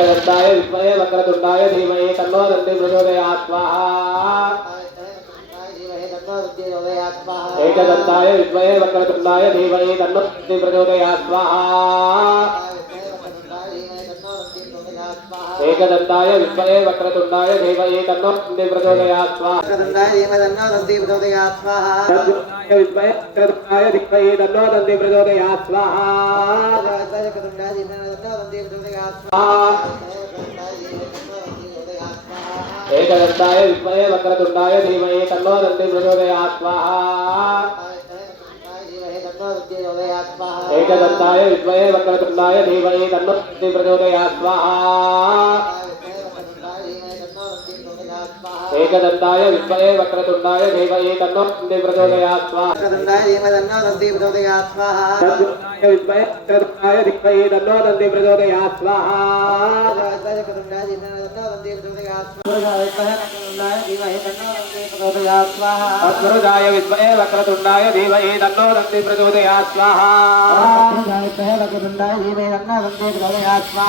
జగద్దాయ విద్మయే వక్రతుండాయ ధీమహి తన్నో నంది ప్రచోదయాత్ ఏకదంతాయ విద్మయే వక్రతుండాయ ధీమహి తన్నో నంది ప్రచోదయాత్ ఏకదంతాయ విద్మయే వక్రతుండాయ ధీమహి తన్నో నంది ప్రచోదయాత్ ఏకదంతాయ ధీమహి తన్నో నంది ప్రచోదయాత్ స్వాహ విద్మయే వక్రతుండాయ ధీమహి తన్నో నంది ప్రచోదయాత్ స్వాహ एकदन्ताय विद्महे वक्रतुण्डाय धीमहि तन्नो दन्ति प्रचोदयात् स्वाहा एकदन्ताय विद्महे वक्रतुण्डाय धीमहि तन्नो प्रचोदयात् ఏకదంతాయ విద్మయే వక్రతుండాయ ధీమయే తన్నో నంది ప్రచోదయాత్మా వక్రతుండాయ ధీమయే తన్నో నంది ప్రచోదయాత్మా విద్మయే వక్రతుండాయ ధీమయే తన్నో నంది ప్రచోదయాత్మా వక్రతుండాయ ధీమయే తన్నో నంది ప్రచోదయాత్మా వక్రతుండాయ వక్రతుండాయ ధీమయే తన్నో నంది ప్రచోదయాత్మా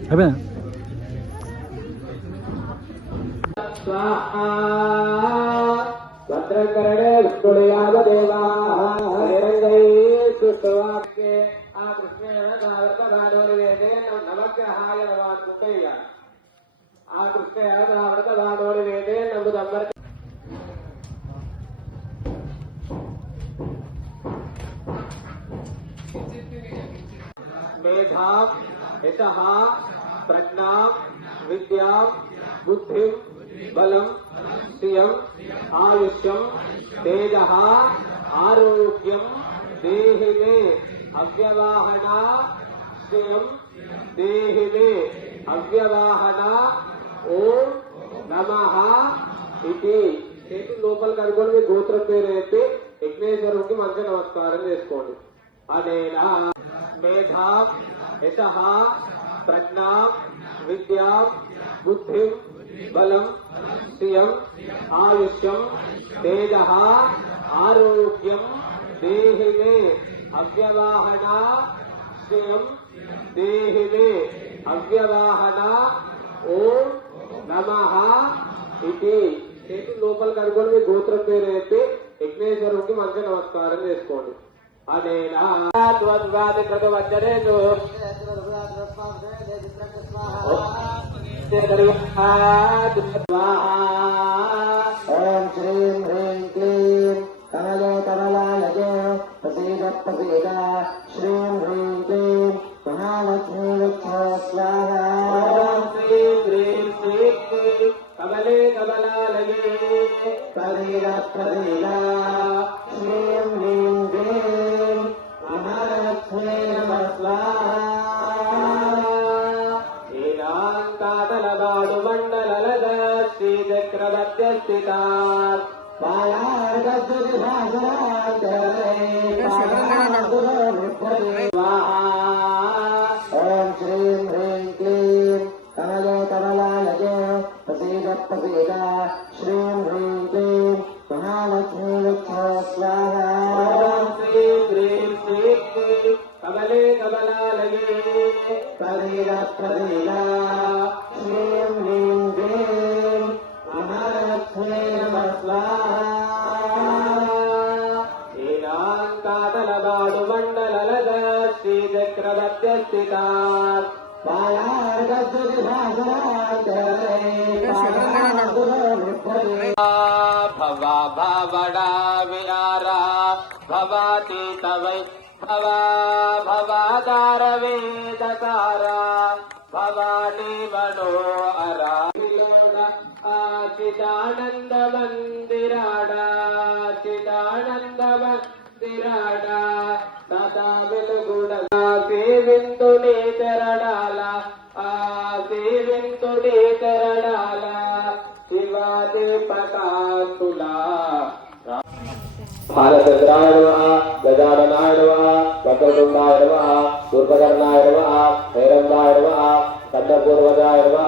అయిపోయినా భద్రకరణే విష్ణుడయావదేవాంగే ఆ కృష్ణేన దావర్తధానోరివేదే నమగ్రహాయ భగవాన్ కుట్టయ్య ఆ కృష్ణేన దావర్తధానోరివేదే నమ్ము దమ్మర్త Thank you. మేధా యత ప్రజ్ఞా విద్యా బుద్ధి బలం శ్రియం ఆయుష్యం తేజ ఆరోగ్యం దేహినే అవ్యవాహన శ్రియం దేహినే అవ్యవాహన ఓం నమ ఇది చేతి లోపల కనుకొని మీ గోత్రం పేరు అయితే యజ్ఞేశ్వరుడికి మంచి నమస్కారం చేసుకోండి. అనేనా మేధా యశ ప్రజ్ఞా విద్యా బుద్ధిం బలం శ్రియం ఆయుష్యం తేజ ఆరోగ్యం దేహి మే అవ్యవాహన శ్రియం దేహి మే అవ్యవాహన ఓం నమ ఇది చేతి లోపల కనుకొని మీ గోత్రం పేరు ఎత్తి విఘ్నేశ్వరుడికి మంచి నమస్కారం చేసుకోండి Om Shri Om Shri Ram Ram Ram, Mahalakshmi Namaskar. भवा भवडा विहारा। भवाती तवै। भवा भवादारवेदकारा भवानि मनो శివాది ప్రకాశులా బాలచంద్రాయ నమ గజాననాయ నమ వక్రతుండాయ నమ దుర్గకర్ణాయ నమ హైరంబాయ నమ కన్నపూర్వజాయ నమ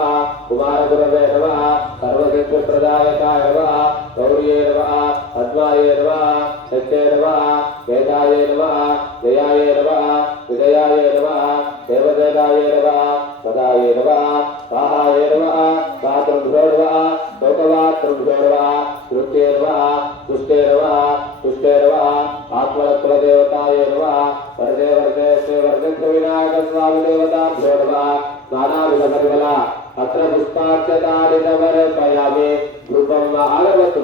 కుమారగురవే నమ సర్వసిద్ధిప్రదాయకాయ నమ గౌర్యే నమ పద్మాయ నమ సత్యే నమ వేదాయ నమ జయాయ నమ విజయాయ నమ దేవదేవాయ నమ పదాయ నమ సాహాయ నమ గాత్రంభ్యో నమ లోకవాత్రంభ్యో నమ కృత్యే నమ దుష్టే నమ ఆత్మరత్వ దేవతాయ వరదే వరదే శ్రీ వరదత్ర వినాయక స్వామి దేవతాభ్యో నమ నానావిధ పరిమళ అత్ర పుష్పార్చతాని సమర్పయామి రూపం ఆగవతు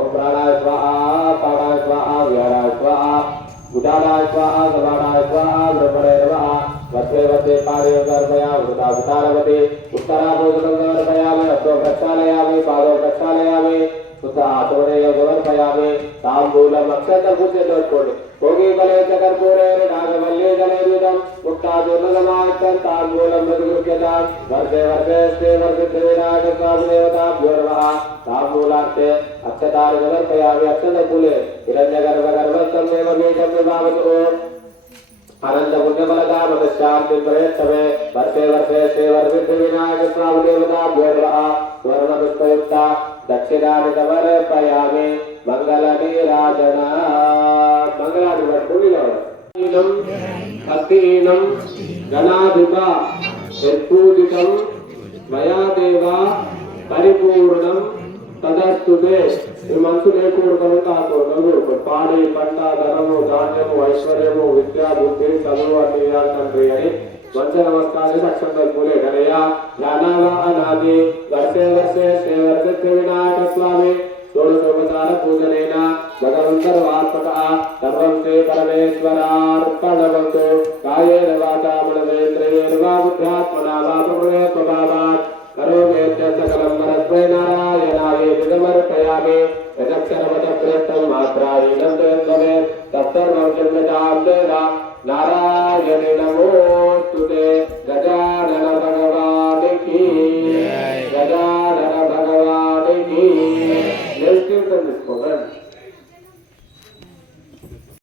ओम प्राणाय स्वाहा, पाणाय स्वाहा, विहाराय स्वाहा गुडानाय स्वाहा गवाणाय स्वाहा, ब्रह्मणे नमः। वस्त्रे वस्त्रे पारे कर्मया वृता वृतारवते उत्तरा भोजनं समर्पयामि हस्तो प्रक्षालयामि पादौ प्रक्षालयामि उत आतोरे समर्पयामि ताम्बूलम् अक्षतभुज्य तोड्कोणे ಹೋಗಿ ಬಲೆಯ ಕರ್ಪೂರೇನ ನಾಗಮಲ್ಯೆ ಜಲೇರುದಂ ಮುಕ್ತಾದುರ್ನಮಾಯಕಂ ತಾಂಬೂಲಂ ಮೃದುಗುರುಕ್ಯತಾಂ ವರ್ಷೆ ವರ್ಷೆ ಸ್ತೆ ವರ್ಷೆ ದೇವಿನಾಗ ಸ್ವಾಮಿ ದೇವತಾ ಭೂರ್ವಃ ತಾಂಬೂಲಾರ್ತೆ నమః తాంబూలార్తే అక్షతాని సమర్పయామి అక్షత పూలే హిరణ్య గర్భ గర్భస్థం దేవ బీజం విభావతు అనంత పుణ్యఫలదామత శాంతి ప్రయత్నమే వర్షే వర్షే శ్రీ వర్ధిత వినాయక స్వామి దేవతాభ్యో నమః స్వర్ణ పుష్పయుక్త దక్షిణాన్ని సమర్పయామి మంగళ నీరాజన మంగళాన్ని పట్టుకుని భక్తిహీనం గణాధిప యత్పూజితం మయా దేవ పరిపూర్ణం తదస్తుతే ఈ మనసు లేకూడదు కాకూడదు పాడి పంట ధనము ధాన్యము ఐశ్వర్యము విద్య బుద్ధి చదువు అన్ని తండ్రి అని మంచి నమస్కారం అక్షంతలు పూలే. గణయ జ్ఞానావ అనాది వర్షే వర్షే శ్రీ వర్ష వినాయక స్వామి షోడశోపచార పూజనేన భగవంతర్వాత్మక సర్వం శ్రీ పరమేశ్వరార్పణవతు కాయేన వాచా మనసేంద్రియేణ వా బుద్ధ్యాత్మనా వా ప్రకృతే స్వభావాత్. కరోమేత్య సకలం పరస్మై తత్సర్వం క్షమ్యతాం దేవ నారాయణి